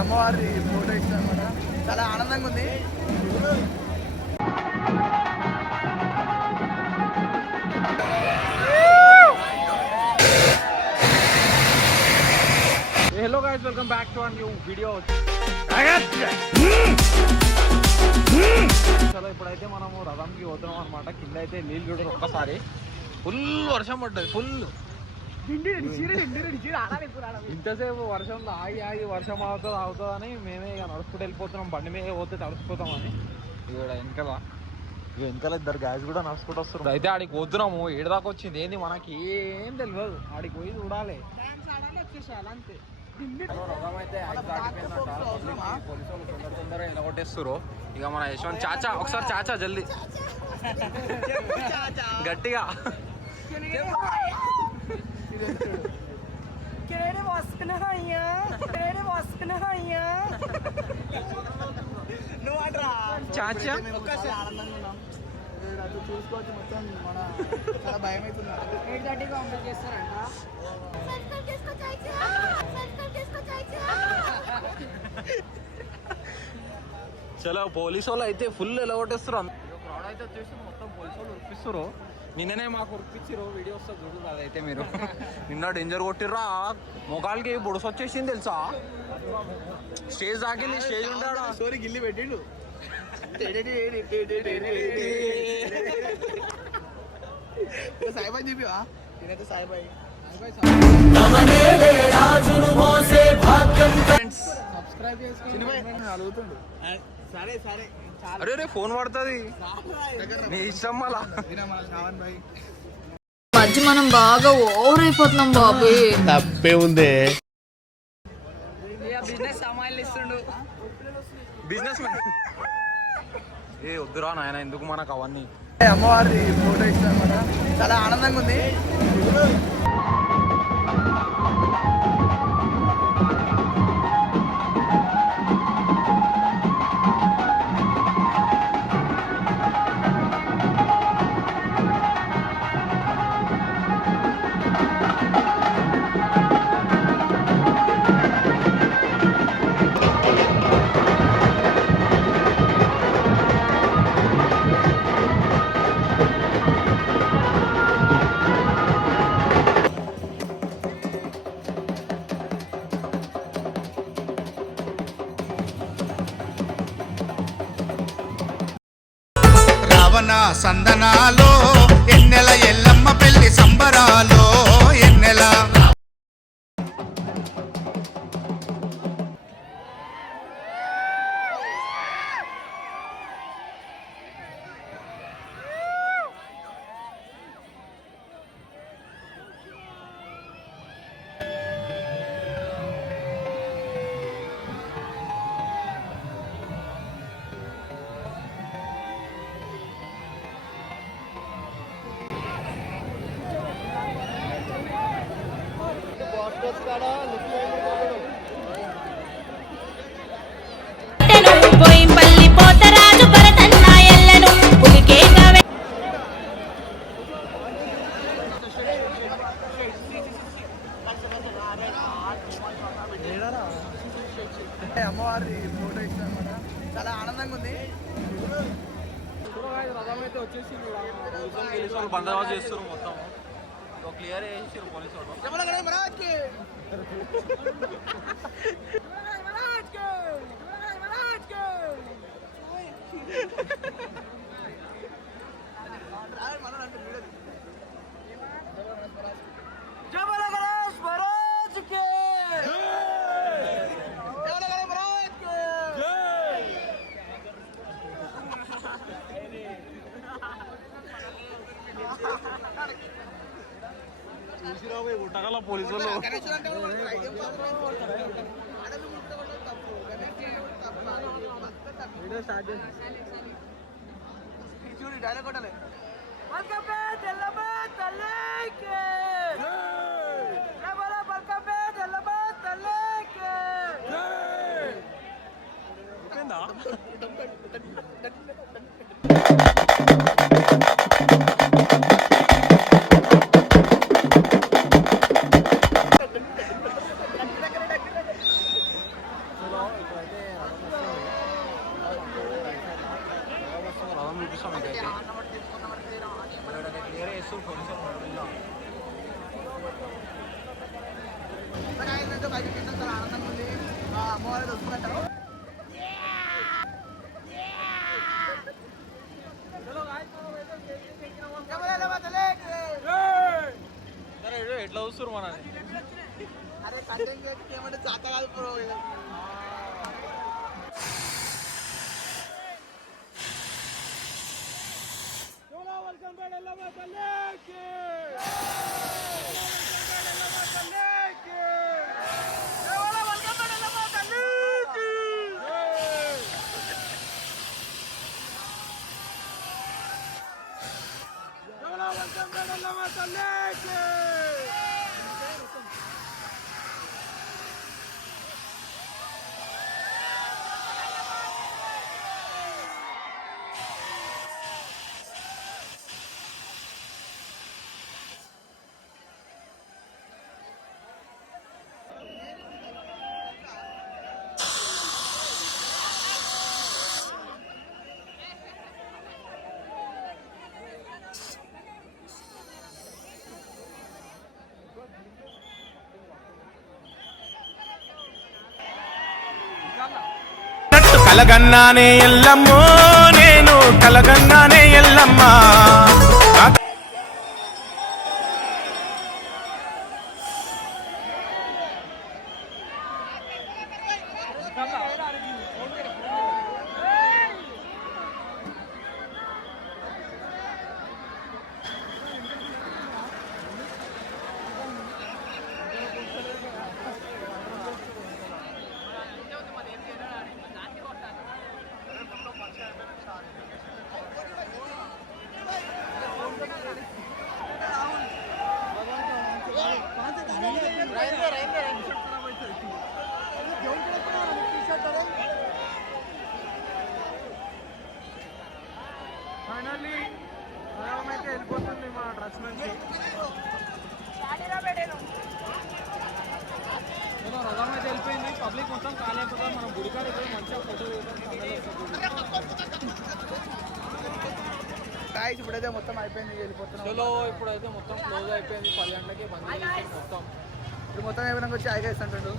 అమ్మవారి ఫోటో ఇచ్చారన్నమాట. చాలా ఆనందంగా ఉంది. Hello guys, welcome back to our new video. చలో ఇప్పుడైతే మనము రథంకి పోతున్నాం అనమాట. కింద అయితే నీళ్ళు చూడరు, ఒక్కసారి ఫుల్ వర్షం పడ్డది. ఫుల్ ఇంతసేపు వర్షం ఆగి ఆగి వర్షం అవుతుంది అని మేమే ఇక నడుచుకుంటూ వెళ్ళిపోతున్నాం. బండి మీద పోతే తడుచుకుపోతామని. ఇక్కడ వెనకాల ఇద్దరు గ్యాస్ కూడా నడుచుకుంటూ వస్తున్నారు. అయితే ఆడికి పోతున్నాము. ఏడదాకా వచ్చింది ఏంది మనకి ఏం తెలియదు. ఆడికి పోయి చూడాలి. రథం అయితే పోలీసు వాళ్ళు తొందరగా ఎలగొట్టేస్తారు. ఇక మన యశ్వంత్ చాచా, ఒకసారి చాచా జల్దీ గట్టిగా చాచా చూసుకోవచ్చు. మొత్తం మన చాలా భయం అవుతుంది. 8:30 కంప్లీట్ చేస్తారంట. చలో పోలీసు వాళ్ళు అయితే ఫుల్ ఎలగొట్టేస్తారు. క్రౌడ్ అయితే వచ్చేసి మొత్తం పోలీసు వాళ్ళు ఉరిపిస్తారు. నిన్ననే మాకు ఉరిపించారు. వీడియో వస్తా చూడు. అదైతే మీరు నిన్న డేంజర్ కొట్టిర్రా. మొగాలకి బుడస వచ్చేసింది తెలుసా. స్టేజ్ దాకింది. స్టేజ్ ఉంటాడా స్టోరీ గిల్లి పెట్టిండు. సాయిబాయి చెప్పివా? నేనైతే సాయిబాయి సబ్స్క్రైబ్ చేసుకుని అడుగుతుండు. సరే సరే. అరే రే ఫోన్ పడుతుంది నీ ఇష్టం. మళ్ళా మధ్య మనం బాగా ఓవర్ అయిపోతున్నాం బాబు. తప్పే ఉంది. బిజినెస్ సామాన్లు ఇస్తుండు. Business man. ఏ వద్దురా నాయన, ఎందుకు మనకు అవన్నీ. అమ్మవారి ఫోటో ఇచ్చారన్నమాట. చాలా ఆనందంగా ఉంది. సందనాలో ఎన్నెల ఎల్లమ్మ పెళ్లి సంబరాలో ఎన్నెల అమ్మవారి ఫోటో ఇచ్చారన్నమాట. చాలా ఆనందంగా ఉంది. రథం అయితే వచ్చేసి పోలీసు వాళ్ళు బందోబస్తు చేస్తారు. మొత్తం క్లియర్ చేసారు పోలీసు వాళ్ళు. ఉట్టగల పోలీసు వాళ్ళు వస్తారు పోలీసులు చాలా ఆనందంగా ఉంది అమ్మవారు వస్తున్నట్టు ఎట్లా వస్తారు మన అరే కంటెంట్ ఏమంటే చాత కాదు బ్రో కలగన్నానే ఎల్లమ్మో నేను కలగన్నానే ఎల్లమ్మ ఫైనల్లీ అయితే వెళ్ళిపోతుంది మా డ్రెస్ నుంచి రథం అయితే వెళ్ళిపోయింది పబ్లిక్ మొత్తం ఖాళీ అయిపోతుంది మనం గుడికాడ మంచిగా ఫోటో గాయ్స్ ఇప్పుడైతే మొత్తం అయిపోయింది వెళ్ళిపోతున్నాం చలో ఇప్పుడైతే మొత్తం క్లోజ్ అయిపోయింది 10 గంటలకి బంద్ చేసి మొత్తం ఇప్పుడు మొత్తం అయిపోయినాక వచ్చి ఆగేస్తుంటాడు